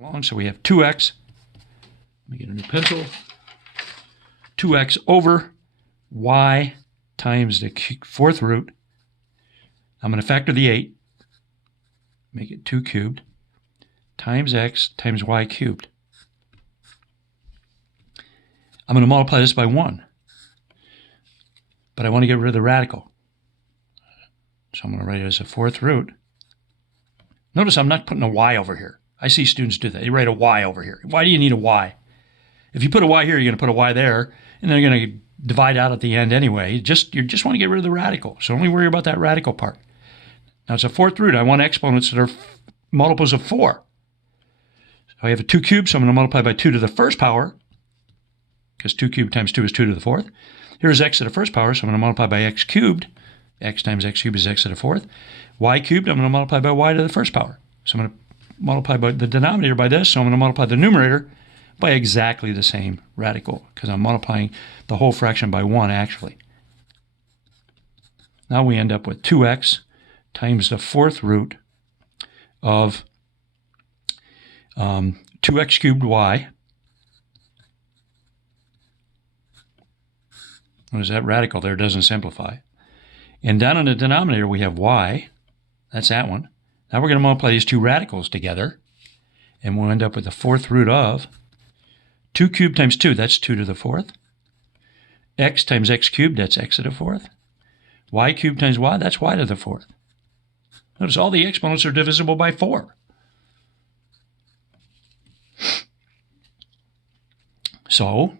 along. So we have 2x. Let me get a new pencil. 2x over y times the fourth root. I'm going to factor the 8. Make it 2 cubed times x times y cubed. I'm going to multiply this by 1. But I want to get rid of the radical. So I'm going to write it as a fourth root. Notice I'm not putting a y over here. I see students do that. They write a y over here. Why do you need a y? If you put a y here, you're going to put a y there, and they're going to divide out at the end anyway. You just want to get rid of the radical. So only worry about that radical part. Now it's a fourth root. I want exponents that are multiples of 4. So I have a 2 cubed, so I'm going to multiply by 2 to the first power, because 2 cubed times 2 is 2 to the fourth. Here's x to the first power, so I'm going to multiply by x cubed. X times x cubed is x to the fourth. Y cubed, I'm going to multiply by y to the first power. So I'm going to multiply by the denominator by this, so I'm going to multiply the numerator by exactly the same radical, because I'm multiplying the whole fraction by 1 actually. Now we end up with 2x times the fourth root of 2x cubed y. What is that radical there? Doesn't simplify. And down in the denominator we have y. That's that one. Now we're going to multiply these two radicals together, and we'll end up with the fourth root of 2 cubed times 2, that's 2 to the fourth. X times x cubed, that's x to the fourth. Y cubed times y, that's y to the fourth. Notice all the exponents are divisible by 4. So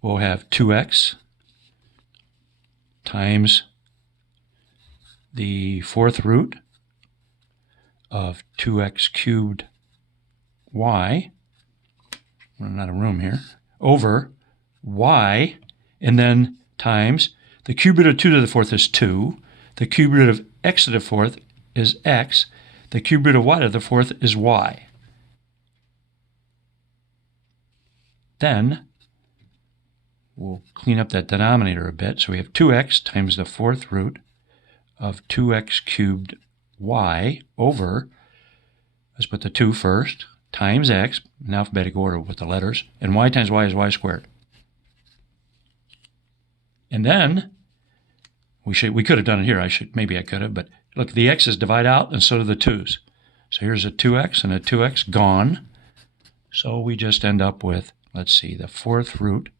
we'll have 2x times the fourth root of 2x cubed y, running out of room here, over y, and then times the cube root of 2 to the fourth is 2, the cube root of x to the fourth is x, the cube root of y to the fourth is y. Then we'll clean up that denominator a bit. So we have 2x times the fourth root of 2x cubed y over, let's put the 2 first, times x, in alphabetical order with the letters, and y times y is y squared. And then we could have done it here. Maybe I could have, but look, the x's divide out, and so do the 2's. So here's a 2x and a 2x gone. So we just end up with, let's see, the fourth root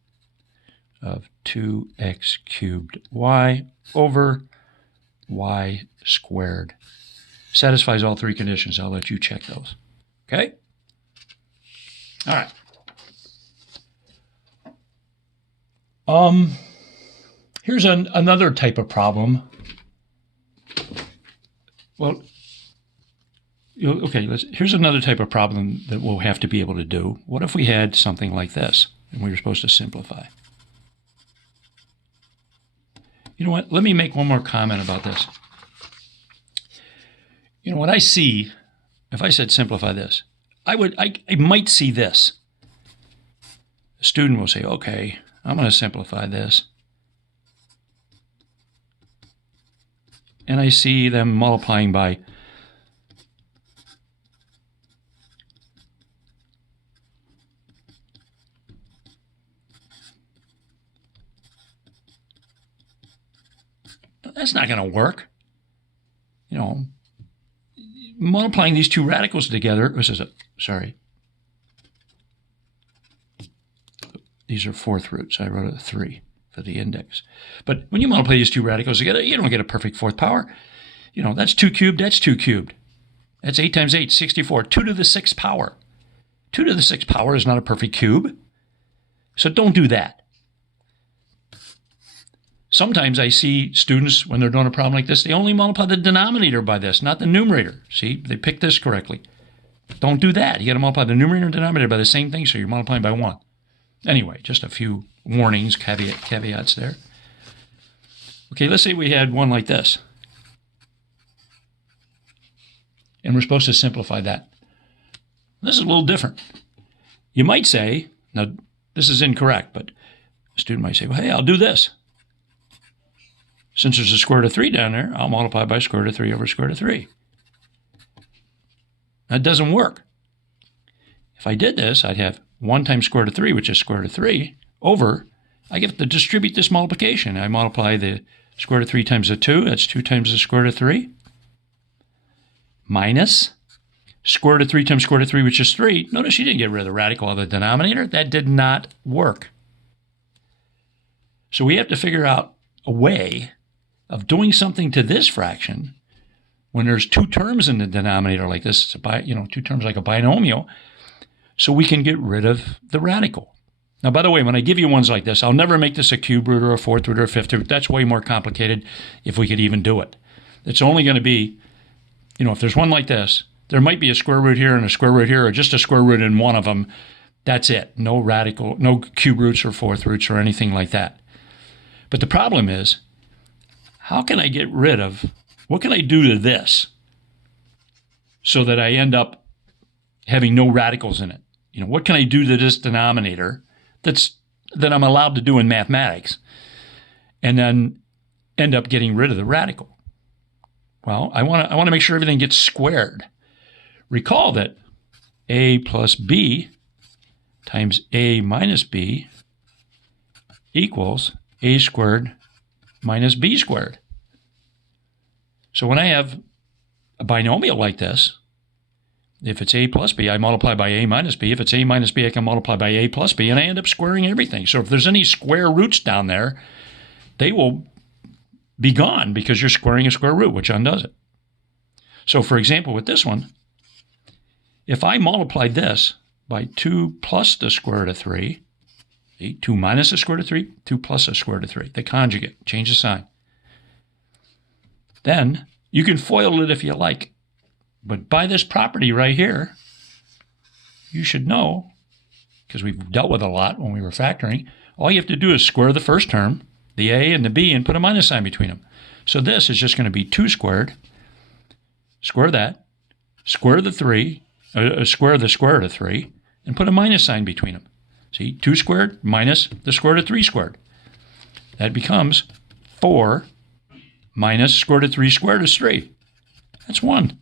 of 2x cubed y over y squared. Satisfies all three conditions. I'll let you check those. Okay? All right. Here's another type of problem. Well, okay, here's another type of problem that we'll have to be able to do. What if we had something like this, and we were supposed to simplify? You know what? Let me make one more comment about this. You know, what I see, if I said simplify this, I might see this. A student will say, okay, I'm going to simplify this. And I see them multiplying by that's not going to work. You know, multiplying these two radicals together, these are fourth roots. I wrote a 3 for the index. But when you multiply these two radicals together, you don't get a perfect fourth power. You know, that's 2 cubed, that's 2 cubed. That's 8 times 8, 64. 2 to the 6th power. 2 to the 6th power is not a perfect cube. So don't do that. Sometimes I see students, when they're doing a problem like this, they only multiply the denominator by this, not the numerator. See, they picked this correctly. Don't do that. You got to multiply the numerator and denominator by the same thing, so you're multiplying by 1. Anyway, just a few warnings, caveats there. Okay, let's say we had one like this. And we're supposed to simplify that. This is a little different. You might say, now this is incorrect, but a student might say, well, hey, I'll do this. Since there's a square root of 3 down there, I'll multiply by square root of 3 over square root of 3. That doesn't work. If I did this, I'd have 1 times square root of 3, which is square root of 3, over, I get to distribute this multiplication. I multiply the square root of 3 times the 2, that's 2 times the square root of 3, minus square root of 3 times square root of 3, which is 3. Notice you didn't get rid of the radical of the denominator. That did not work. So we have to figure out a way of doing something to this fraction when there's two terms in the denominator like this, two terms like a binomial, so we can get rid of the radical. Now, by the way, when I give you ones like this, I'll never make this a cube root or a fourth root or a fifth root. That's way more complicated if we could even do it. It's only going to be, if there's one like this, there might be a square root here and a square root here, or just a square root in one of them. That's it. No radical, no cube roots or fourth roots or anything like that. But the problem is, how can I get rid of, what can I do to this so that I end up having no radicals in it? What can I do to this denominator that I'm allowed to do in mathematics and then end up getting rid of the radical? Well, I want to make sure everything gets squared. Recall that a plus b times a minus b equals a squared minus b squared. So when I have a binomial like this, if it's a plus b, I multiply by a minus b. If it's a minus b, I can multiply by a plus b, and I end up squaring everything. So if there's any square roots down there, they will be gone because you're squaring a square root, which undoes it. So for example, with this one, if I multiplied this by 2 plus the square root of 3, 2 minus the square root of 3, 2 plus the square root of 3, the conjugate, change the sign. Then you can FOIL it if you like. But by this property right here, you should know, because we've dealt with a lot when we were factoring, all you have to do is square the first term, the a and the b, and put a minus sign between them. So this is just going to be 2 squared, square that, square the 3, square the square root of 3, and put a minus sign between them. See, 2 squared minus the square root of 3 squared. That becomes 4 minus square root of 3 squared is 3. That's 1.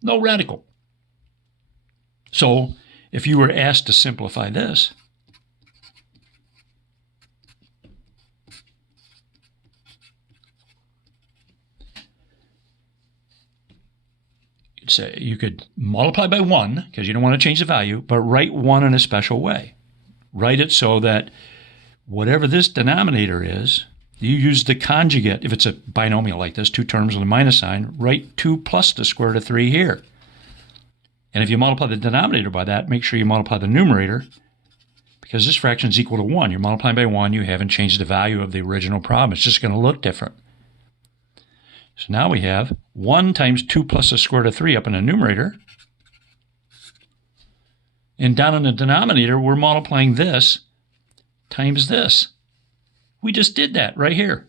No radical. So if you were asked to simplify this, you'd say you could multiply by 1 because you don't want to change the value, but write 1 in a special way. Write it so that whatever this denominator is, you use the conjugate. If it's a binomial like this, 2 terms with a minus sign, write 2 plus the square root of 3 here. And if you multiply the denominator by that, make sure you multiply the numerator, because this fraction is equal to 1. You're multiplying by 1. You haven't changed the value of the original problem. It's just going to look different. So now we have 1 times 2 plus the square root of 3 up in the numerator. And down in the denominator, we're multiplying this times this. We just did that right here.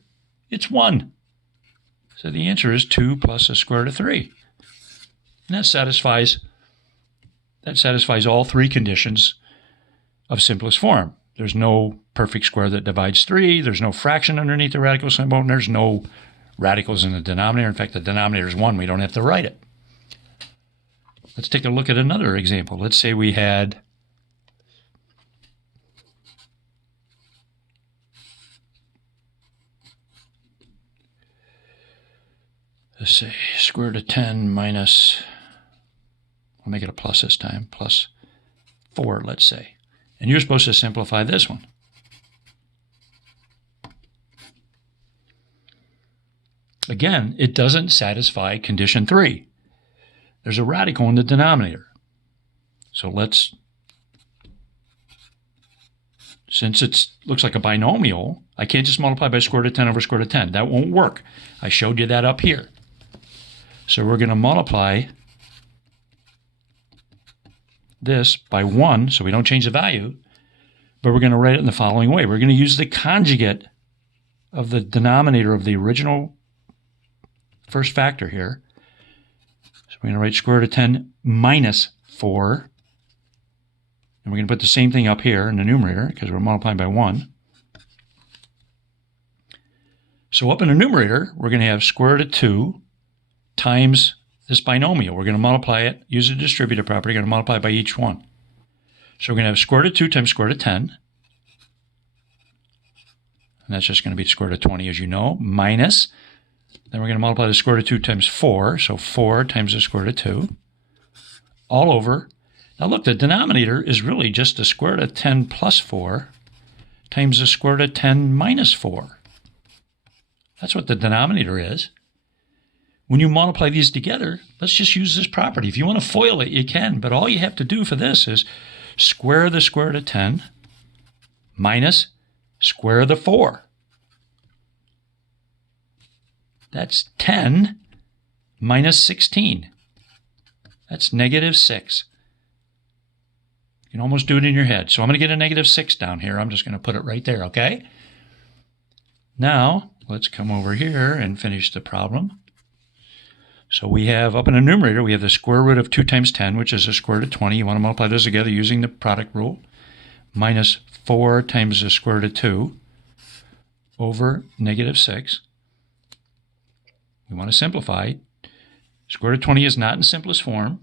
It's 1. So the answer is 2 plus the square root of 3. And that satisfies all 3 conditions of simplest form. There's no perfect square that divides 3. There's no fraction underneath the radical symbol. And there's no radicals in the denominator. In fact, the denominator is 1. We don't have to write it. Let's take a look at another example. Let's say we had let's say square root of 10 minus, I'll make it a plus this time, plus 4, let's say. And you're supposed to simplify this one. Again, it doesn't satisfy condition 3. There's a radical in the denominator. So since it looks like a binomial, I can't just multiply by square root of 10 over square root of 10. That won't work. I showed you that up here. So we're going to multiply this by 1, so we don't change the value, but we're going to write it in the following way. We're going to use the conjugate of the denominator of the original first factor here. So we're going to write square root of 10 minus 4. And we're going to put the same thing up here in the numerator because we're multiplying by 1. So up in the numerator, we're going to have square root of 2 times this binomial. We're going to multiply it, use the distributive property, we're going to multiply by each one. So we're going to have square root of 2 times square root of 10. And that's just going to be the square root of 20, as you know, minus, then we're going to multiply the square root of 2 times 4, so 4 times the square root of 2, all over. Now look, the denominator is really just the square root of 10 plus 4 times the square root of 10 minus 4. That's what the denominator is. When you multiply these together, let's just use this property. If you want to FOIL it, you can, but all you have to do for this is square the square root of 10 minus square the 4. That's 10 minus 16. That's negative 6. You can almost do it in your head. So I'm going to get a negative 6 down here. I'm just going to put it right there, okay? Now, let's come over here and finish the problem. So we have, up in the numerator, we have the square root of 2 times 10, which is the square root of 20. You want to multiply those together using the product rule. Minus 4 times the square root of 2 over negative 6. We want to simplify. Square root of 20 is not in simplest form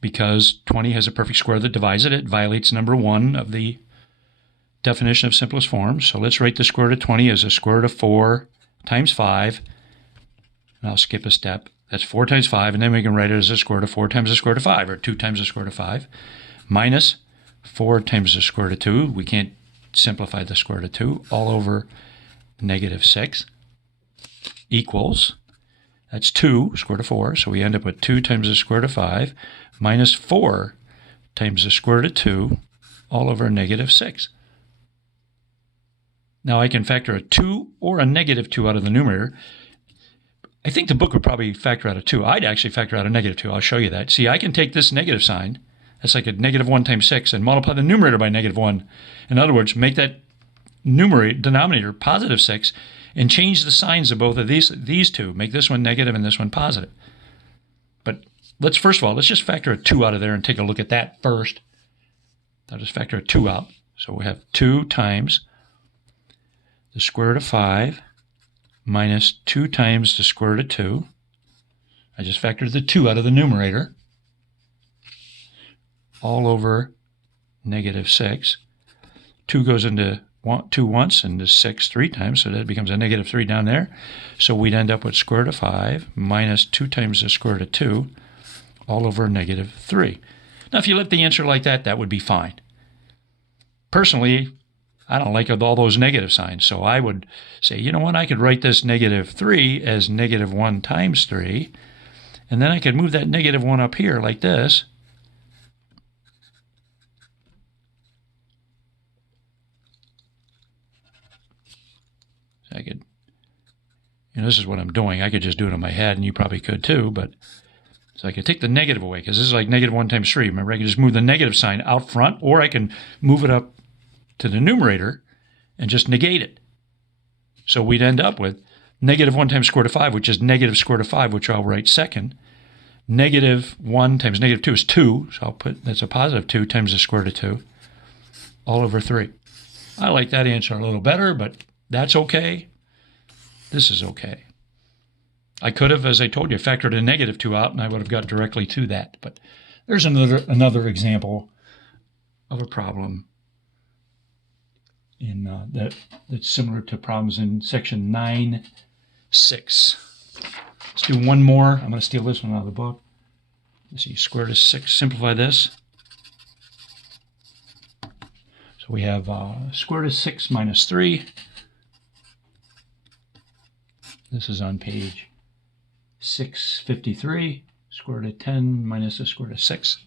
because 20 has a perfect square that divides it. It violates number 1 of the definition of simplest form. So let's write the square root of 20 as the square root of 4 times 5. And I'll skip a step. That's 4 times 5, and then we can write it as the square root of 4 times the square root of 5, or 2 times the square root of 5, minus 4 times the square root of 2. We can't simplify the square root of 2, all over negative 6, equals, that's 2, square root of 4, so we end up with 2 times the square root of 5, minus 4 times the square root of 2, all over negative 6. Now I can factor a 2 or a negative 2 out of the numerator. I think the book would probably factor out a 2. I'd actually factor out a negative 2. I'll show you that. See, I can take this negative sign, that's like a negative 1 times 6, and multiply the numerator by negative 1. In other words, make that denominator positive 6, and change the signs of both of these two. Make this one negative and this one positive. But let's just factor a 2 out of there and take a look at that first. I'll just factor a 2 out. So we have 2 times the square root of 5 minus 2 times the square root of 2. I just factored the 2 out of the numerator, all over negative 6. 2 goes into 2 once and 6 3 times, so that becomes a negative 3 down there. So we'd end up with square root of 5 minus 2 times the square root of 2, all over negative 3. Now, if you left the answer like that, that would be fine. Personally, I don't like all those negative signs, so I would say, you know what, I could write this negative 3 as negative 1 times 3, and then I could move that negative 1 up here like this. So I could, this is what I'm doing. I could just do it in my head, and you probably could too, but so I could take the negative away, because this is like negative 1 times 3. Remember, I can just move the negative sign out front, or I can move it up to the numerator and just negate it. So we'd end up with negative 1 times square root of 5, which is negative square root of 5, which I'll write second. Negative 1 times negative 2 is 2, so I'll put, that's a positive 2 times the square root of 2, all over 3. I like that answer a little better, but that's okay. This is okay. I could have, as I told you, factored a negative 2 out, and I would have got directly to that. But there's another example of a problem in that's similar to problems in section 9.6. Let's do one more. I'm going to steal this one out of the book. Let's see, square root of 6. Simplify this. So we have square root of 6 minus 3. This is on page 653. Square root of 10 minus the square root of 6.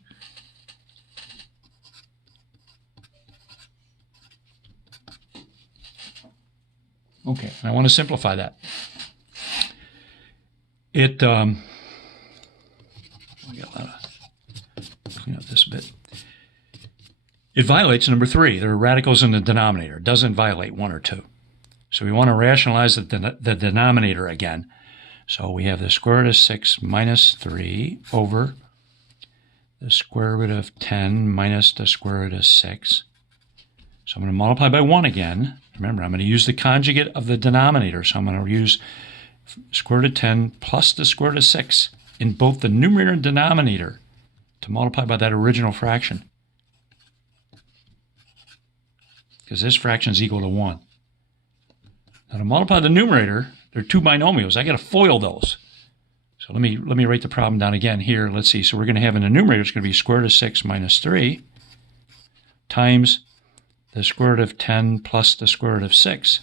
Okay, and I want to simplify that. I got a lot of, clean up this a bit. It violates number 3. There are radicals in the denominator. It doesn't violate 1 or 2. So we want to rationalize the denominator again. So we have the square root of 6 minus 3 over the square root of 10 minus the square root of 6. So I'm going to multiply by 1 again. Remember, I'm going to use the conjugate of the denominator. So I'm going to use square root of 10 plus the square root of 6 in both the numerator and denominator to multiply by that original fraction. because this fraction is equal to 1. Now to multiply the numerator, there are two binomials. I got to FOIL those. So let me write the problem down again here. Let's see. So we're going to have in the numerator, it's going to be square root of 6 minus 3 times the square root of 10 plus the square root of 6.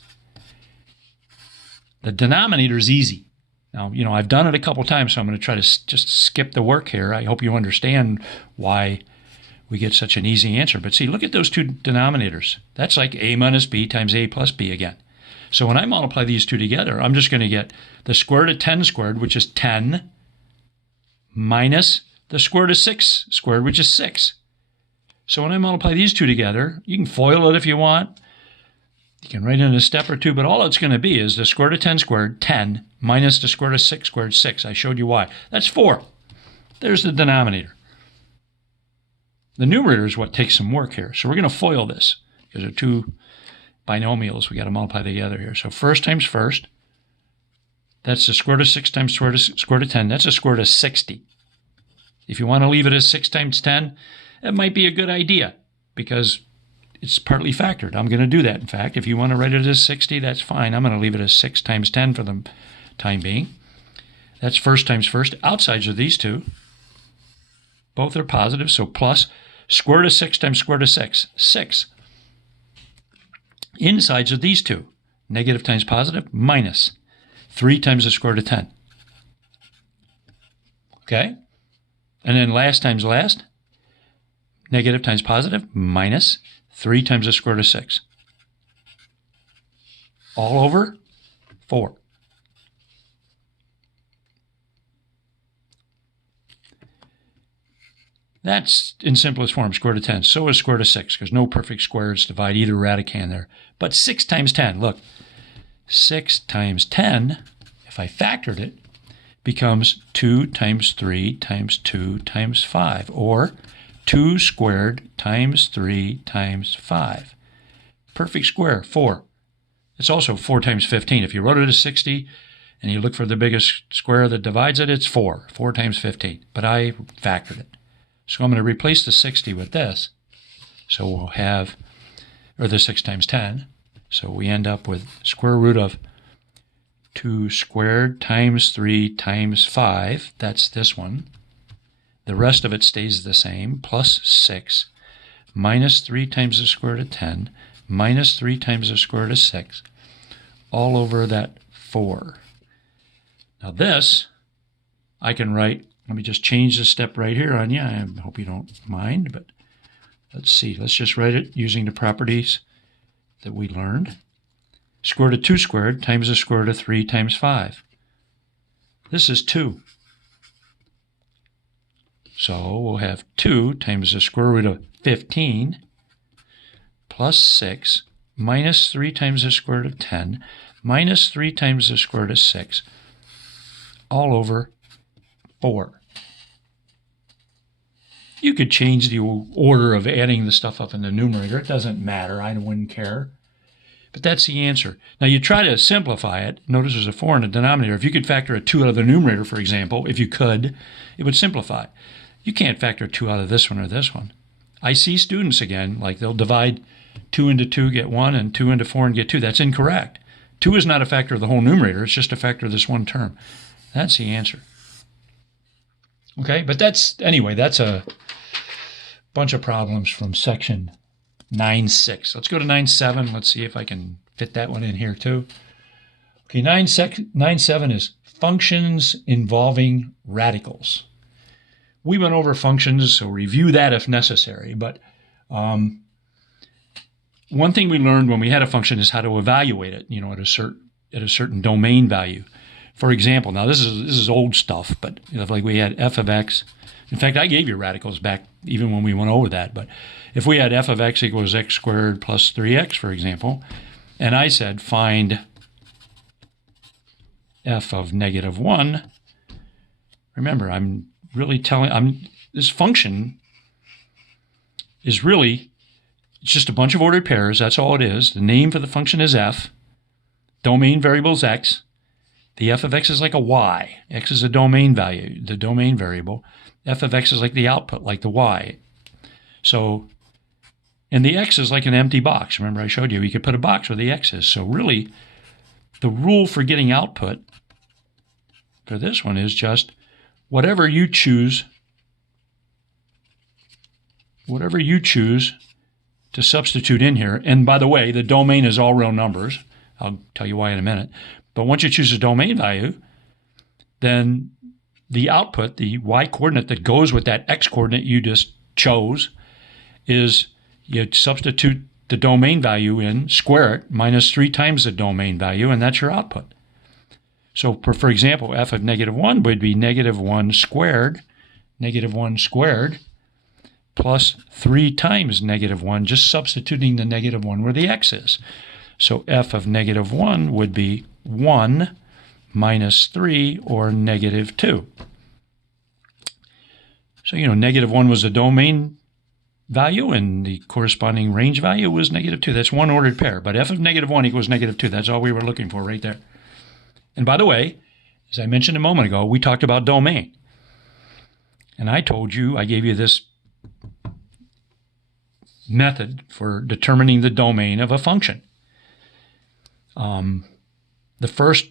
The denominator is easy. Now, I've done it a couple times, so I'm going to try to just skip the work here. I hope you understand why we get such an easy answer. But see, look at those two denominators. That's like a minus b times a plus b again. So when I multiply these two together, I'm just going to get the square root of 10 squared, which is 10, minus the square root of 6 squared, which is 6. So when I multiply these two together, you can FOIL it if you want. You can write it in a step or two, but all it's going to be is the square root of 10 squared, 10, minus the square root of 6 squared, 6. I showed you why. That's 4. There's the denominator. The numerator is what takes some work here. So we're going to FOIL this, because they're two binomials we got to multiply together here. So first times first, that's the square root of 6 times square root of 10. That's the square root of 60. If you want to leave it as 6 times 10, that might be a good idea, because it's partly factored. I'm going to do that, in fact. If you want to write it as 60, that's fine. I'm going to leave it as 6 times 10 for the time being. That's first times first. Outsides of these two, both are positive, so plus square root of 6 times square root of 6, 6. Insides of these two, negative times positive, minus 3 times the square root of 10. Okay? And then last times last, negative times positive, minus 3 times the square root of 6. All over 4. That's in simplest form, square root of 10. So is square root of 6, because no perfect squares divide either radicand there. But 6 times 10, look, 6 times 10, if I factored it, becomes 2 times 3 times 2 times 5, or 2 squared times 3 times 5. Perfect square, 4. It's also 4 times 15. If you wrote it as 60 and you look for the biggest square that divides it, it's 4. 4 times 15. But I factored it. So I'm going to replace the 60 with this. So we'll have, or the 6 times 10. So we end up with square root of 2 squared times 3 times 5. That's this one. The rest of it stays the same, plus 6, minus 3 times the square root of 10, minus 3 times the square root of 6, all over that 4. Now this, I can write, let me just change this step right here on you. I hope you don't mind, but let's see. Let's just write it using the properties that we learned. Square root of 2 squared times the square root of 3 times 5. This is 2. So we'll have 2 times the square root of 15 plus 6 minus 3 times the square root of 10 minus 3 times the square root of 6 all over 4. You could change the order of adding the stuff up in the numerator. It doesn't matter. I wouldn't care. But that's the answer. Now you try to simplify it. Notice there's a 4 in the denominator. If you could factor a 2 out of the numerator, for example, if you could, it would simplify. You can't factor 2 out of this one or this one. I see students again, like they'll divide 2 into 2, get 1, and 2 into 4 and get 2. That's incorrect. 2 is not a factor of the whole numerator. It's just a factor of this one term. That's the answer. Okay, but that's a bunch of problems from section 9.6. Let's go to 9.7. Let's see if I can fit that one in here too. Okay, 9.7 is functions involving radicals. We went over functions, so review that if necessary. But one thing we learned when we had a function is how to evaluate it, at a certain domain value. For example, now this is old stuff, but like we had f of x. In fact, I gave you radicals back even when we went over that. But if we had f of x equals x squared plus 3x, for example, and I said find f of negative 1, remember, I'm really telling, this function is really, it's just a bunch of ordered pairs. That's all it is. The name for the function is f. Domain variable is x. The f of x is like a y. X is a domain value, the domain variable. F of x is like the output, like the y. So And the x is like an empty box. Remember I showed you could put a box where the x is. So really, the rule for getting output for this one is just whatever you choose to substitute in here. And by the way, the domain is all real numbers. I'll tell you why in a minute. But once you choose a domain value, then the output, the y coordinate that goes with that x coordinate you just chose, is you substitute the domain value in, square it, minus 3 times the domain value, and that's your output. So for example, f of negative 1 would be negative 1 squared, plus 3 times negative 1, just substituting the negative 1 where the x is. So f of negative 1 would be 1 minus 3, or negative 2. So, negative 1 was the domain value, and the corresponding range value was negative 2. That's one ordered pair. But f of negative 1 equals negative 2. That's all we were looking for right there. And by the way, as I mentioned a moment ago, we talked about domain. And I gave you this method for determining the domain of a function. The first,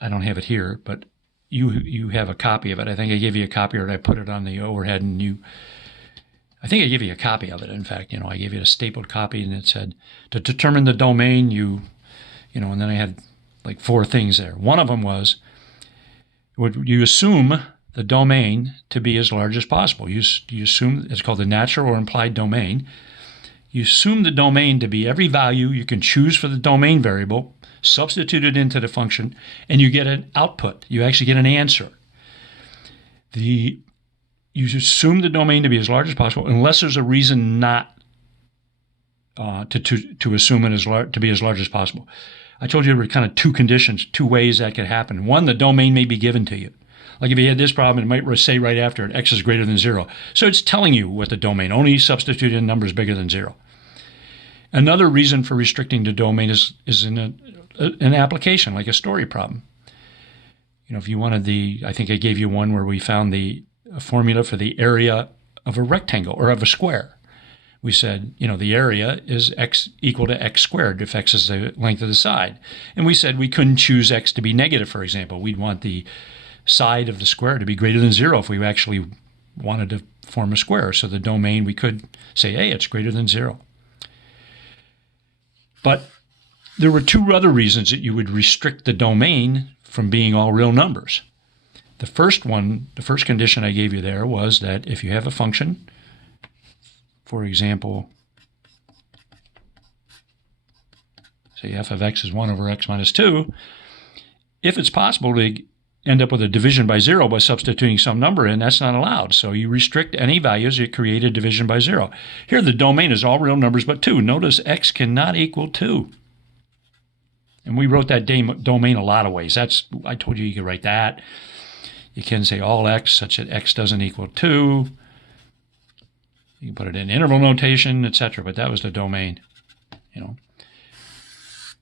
I don't have it here, but you have a copy of it. I think I gave you a copy, or I put it on the overhead, and I think I gave you a copy of it. In fact, I gave you a stapled copy, and it said to determine the domain, and then I had like 4 things there. One of them was, you assume the domain to be as large as possible. You assume, it's called the natural or implied domain. You assume the domain to be every value you can choose for the domain variable, substitute it into the function, and you get an output. You actually get an answer. You assume the domain to be as large as possible, unless there's a reason not to assume it to be as large as possible. I told you there were kind of 2 conditions, 2 ways that could happen. One, the domain may be given to you. Like if you had this problem, it might say right after it, x is greater than 0. So it's telling you what the domain, only substitute in numbers bigger than 0. Another reason for restricting the domain is in an application, like a story problem. If you wanted I think I gave you one where we found a formula for the area of a rectangle or of a square. We said, the area is x equal to x squared if x is the length of the side. And we said we couldn't choose x to be negative, for example. We'd want the side of the square to be greater than 0 if we actually wanted to form a square. So the domain, we could say, hey, it's greater than 0. But there were 2 other reasons that you would restrict the domain from being all real numbers. The first condition I gave you there was that if you have a function, for example, say f of x is 1 over x minus 2, if it's possible to end up with a division by 0 by substituting some number in, that's not allowed. So you restrict any values, you create a division by 0. Here the domain is all real numbers but 2. Notice x cannot equal 2. And we wrote that domain a lot of ways. I told you could write that. You can say all x such that x doesn't equal 2. You can put it in interval notation, etc. But that was the domain,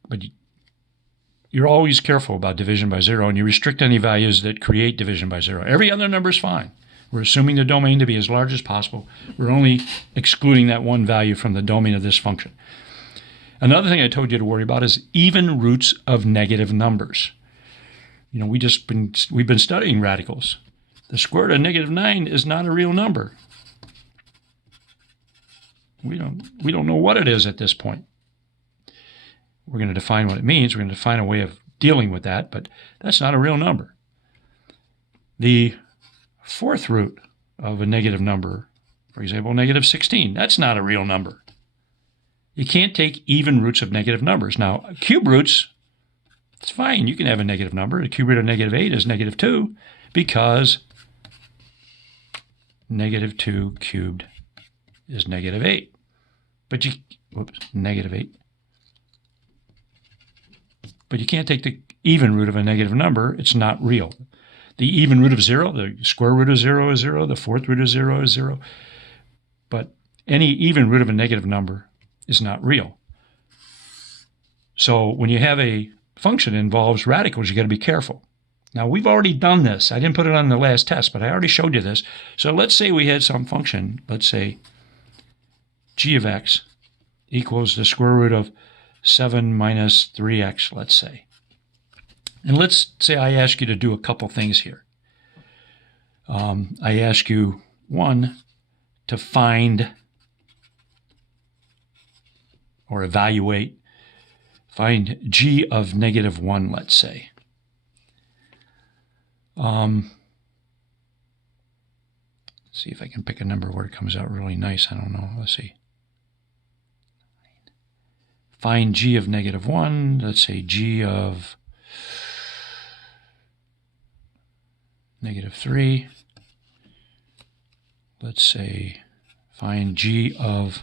But you're always careful about division by 0, and you restrict any values that create division by 0. Every other number is fine. We're assuming the domain to be as large as possible. We're only excluding that one value from the domain of this function. Another thing I told you to worry about is even roots of negative numbers. We've been studying radicals. The square root of negative 9 is not a real number. We don't know what it is at this point. We're going to define what it means. We're going to define a way of dealing with that, but that's not a real number. The 4th root of a negative number, for example, negative 16, that's not a real number. You can't take even roots of negative numbers. Now, cube roots, it's fine. You can have a negative number. The cube root of negative 8 is negative 2 because negative 2 cubed is negative 8. But negative 8. But you can't take the even root of a negative number. It's not real. The even root of 0, the square root of 0 is 0. The 4th root of 0 is 0. But any even root of a negative number is not real. So when you have a function that involves radicals, you got to be careful. Now, we've already done this. I didn't put it on the last test, but I already showed you this. So let's say we had some function. Let's say g of x equals the square root of 7 minus 3x, let's say. And let's say I ask you to do a couple things here. I ask you, one, to find or evaluate, find g of -1, let's say. See if I can pick a number where it comes out really nice. I don't know. Let's see. Find g of -1. Let's say g of -3. Let's say find g of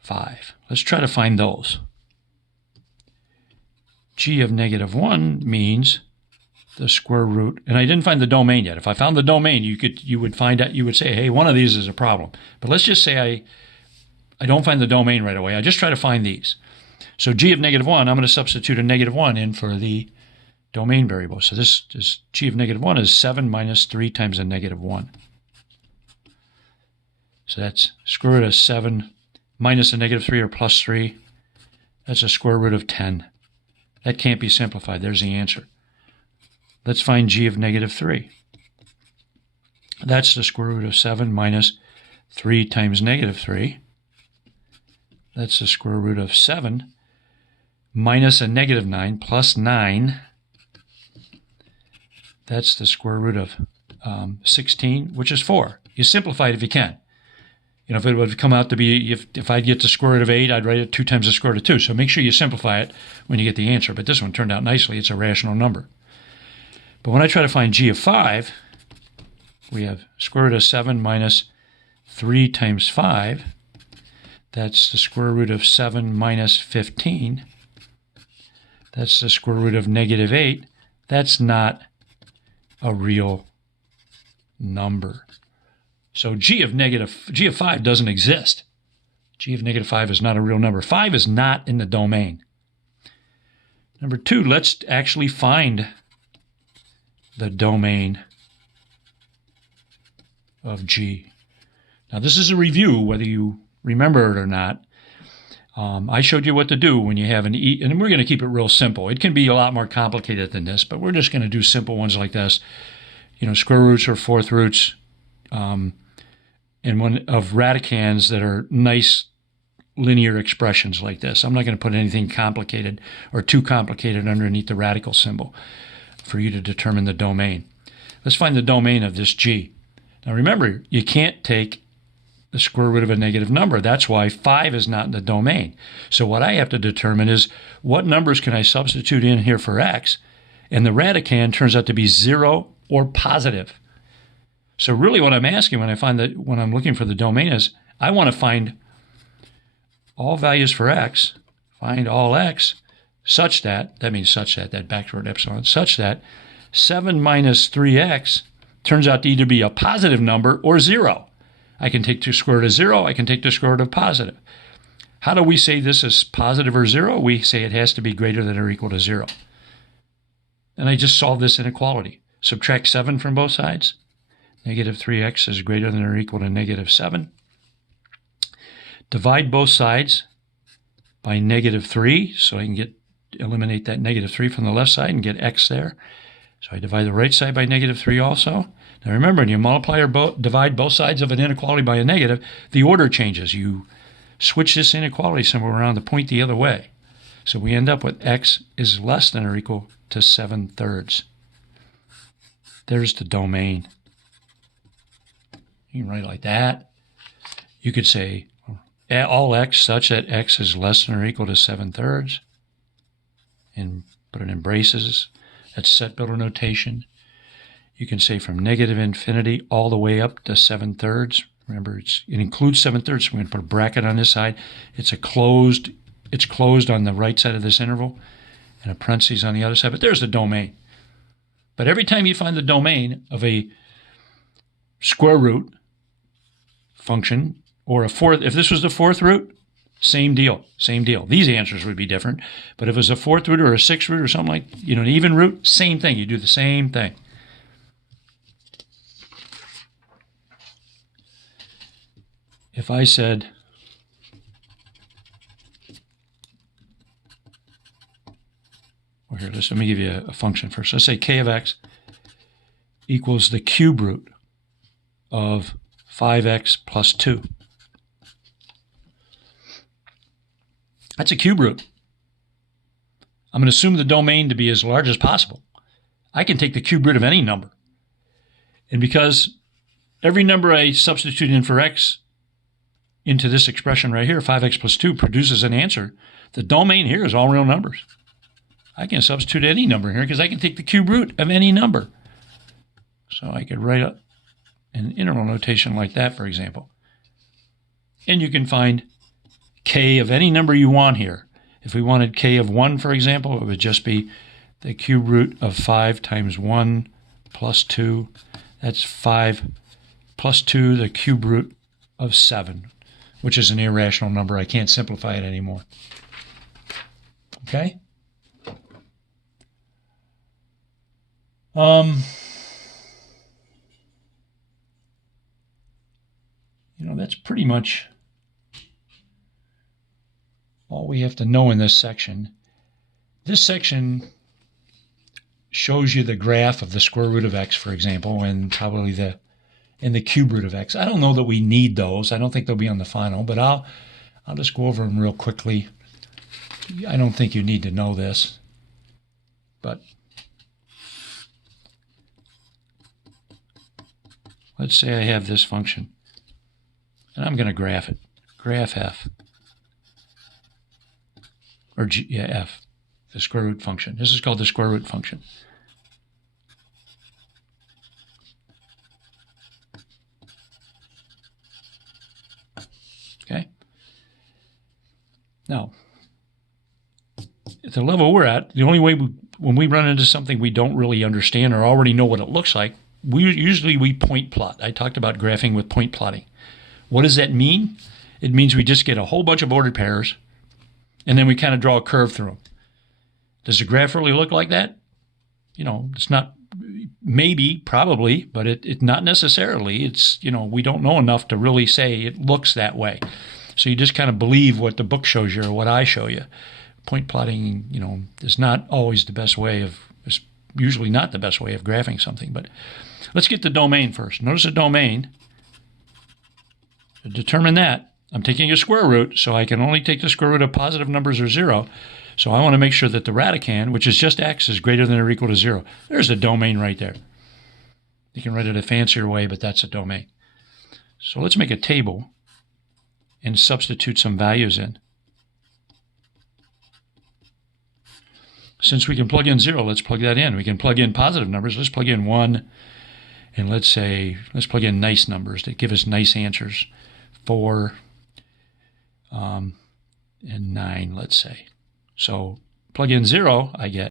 5. Let's try to find those. G of -1 means the square root, and I didn't find the domain yet. If I found the domain, you would find out. You would say, hey, one of these is a problem. But let's just say I don't find the domain right away. I just try to find these. So g of -1, I'm going to substitute a -1 in for the domain variable. So this g of -1 is 7 minus 3 times a -1. So that's square root of 7 minus a -3 or plus 3. That's a square root of 10. That can't be simplified. There's the answer. Let's find g of -3. That's the square root of 7 minus 3 times -3. That's the square root of 7 minus a -9 plus 9. That's the square root of 16, which is 4. You simplify it if you can. You know, if it would come out to be, if I'd get the square root of 8, I'd write it 2 times the square root of 2. So make sure you simplify it when you get the answer. But this one turned out nicely. It's a rational number. But when I try to find g of 5, we have square root of 7 minus 3 times 5. That's the square root of 7 minus 15. That's the square root of -8. That's not a real number. So g of 5 doesn't exist. G of -5 is not a real number. 5 is not in the domain. Number 2, let's actually find the domain of g. Now this is a review, whether you remember it or not. I showed you what to do when you have an e, and we're going to keep it real simple. It can be a lot more complicated than this, but we're just going to do simple ones like this. You know, square roots or fourth roots, and one of radicands that are nice linear expressions like this. I'm not going to put anything complicated or too complicated underneath the radical symbol for you to determine the domain. Let's find the domain of this g. Now remember, you can't take the square root of a negative number. That's why 5 is not in the domain. So what I have to determine is what numbers can I substitute in here for x, and the radicand turns out to be 0 or positive. So really what I'm asking when I'm looking for the domain is I want to find all values for x, find all x, such that that backward epsilon, such that 7 minus 3x turns out to either be a positive number or 0. I can take the square root of 0, I can take the square root of positive. How do we say this is positive or 0? We say it has to be greater than or equal to 0. And I just solved this inequality. Subtract 7 from both sides. Negative 3x is greater than or equal to negative 7. Divide both sides by negative 3, so I can eliminate that negative 3 from the left side and get x there. So I divide the right side by negative 3 also. Now remember, when you multiply or divide both sides of an inequality by a negative, the order changes. You switch this inequality symbol around to point the other way. So we end up with x is less than or equal to 7/3. There's the domain. You can write it like that. You could say all x such that x is less than or equal to 7/3, and put it in braces. That's set builder notation. You can say from negative infinity all the way up to 7/3. Remember, it includes 7/3, so we're going to put a bracket on this side. It's closed on the right side of this interval, and a parentheses on the other side. But there's the domain. But every time you find the domain of a square root function, or if this was the fourth root, same deal. These answers would be different. But if it was a fourth root or a sixth root or something like, an even root, same thing. You do the same thing. if I said well, here, let me give you a function first. Let's say k of x equals the cube root of 5x plus 2. That's a cube root. I'm going to assume the domain to be as large as possible. I can take the cube root of any number. And because every number I substitute in for x into this expression right here, 5x plus 2, produces an answer, the domain here is all real numbers. I can substitute any number here because I can take the cube root of any number. So I could write an integral notation like that, for example. And you can find k of any number you want here. If we wanted k of 1, for example, it would just be the cube root of 5 times 1 plus 2. That's 5 plus 2, the cube root of 7, which is an irrational number. I can't simplify it anymore. Okay? That's pretty much all we have to know in this section. This section shows you the graph of the square root of x, for example, and probably the cube root of x. I don't know that we need those. I don't think they'll be on the final, but I'll just go over them real quickly. I don't think you need to know this, but let's say I have this function, and I'm going to graph it. Graph f, or f, the square root function. This is called the square root function. Okay. Now, at the level we're at, the only way when we run into something we don't really understand or already know what it looks like, we point plot. I talked about graphing with point plotting. What does that mean? It means we just get a whole bunch of ordered pairs, and then we kind of draw a curve through them. Does the graph really look like that? It's not, maybe, probably, but it not necessarily. It's, we don't know enough to really say it looks that way. So you just kind of believe what the book shows you or what I show you. Point plotting, is not always the best way of, is usually not the best way of graphing something. But let's get the domain first. Notice the domain. To determine that, I'm taking a square root, so I can only take the square root of positive numbers or 0. So I want to make sure that the radicand, which is just x, is greater than or equal to 0. There's the domain right there. You can write it a fancier way, but that's a domain. So let's make a table and substitute some values in. Since we can plug in 0, let's plug that in. We can plug in positive numbers. Let's plug in 1, and let's plug in nice numbers that give us nice answers. 4 and 9, let's say. So plug in 0, I get